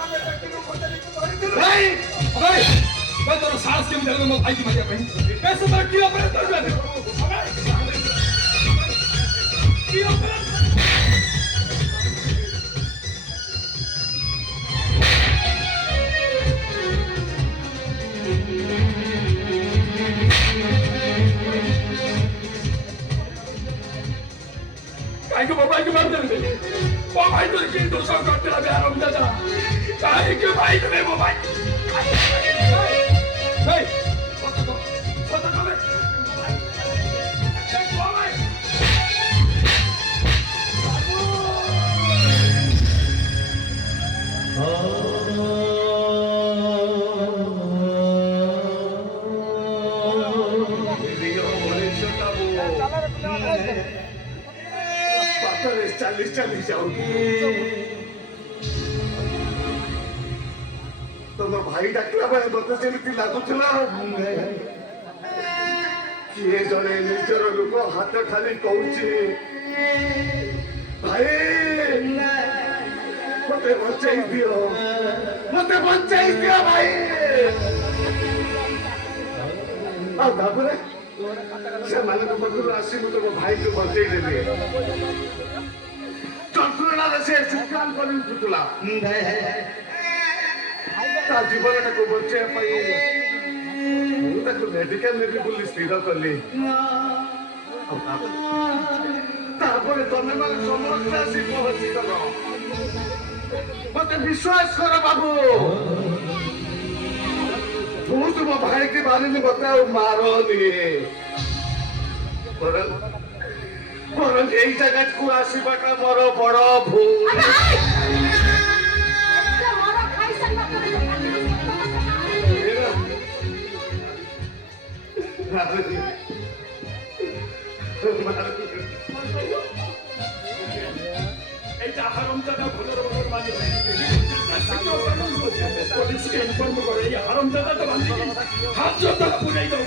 भाई भाई मैं तेरा सास के मिलने में भाई की मजा भाई कैसे बात किया अपने तो जाने किया अपने काय को बाबा की मार दे वो भाई तो की दोस्तों का तेरा प्यार हम दादा काय के भाई तुम्हें वो भाई hey what the चालीस जाओ तुम भाई डाकला भाई मत जेमती लागुला किए जड़े निजर लोक हाथ खाली कहूँ भाई मत बचाई दियो भाई से पाखर आसी तुम भाई को बचाई देली যন্ত্রণা সে চিৎকার করে উঠুলা তা জীবনটাকে বঞ্চাଇବା ପାଇଁ ମୁଁ ତାକୁ ମେଡିକାଲ ନେବି ବୋଲି ସ୍ଥିର କଲି ତାପରେ ତମେ ମାନେ ସମସ୍ତେ ଆସି ପହଞ୍ଚିଗଲ ମତେ ବିଶ୍ୱାସ କର ବାବୁ ମୁଁ ତୁମ ଭାଇକି ମାରିନି ମତେ ଆଉ ମାରନି বরং এই জায়গাটুকু আসিবাটা বড় বড় ভুল এইটা হারামজাদা ভুলের বদল মানে পুলিশকে ইনফর্ম করে এই হারামজাদা তো বাঁধি হাত জোর পুরাই দাও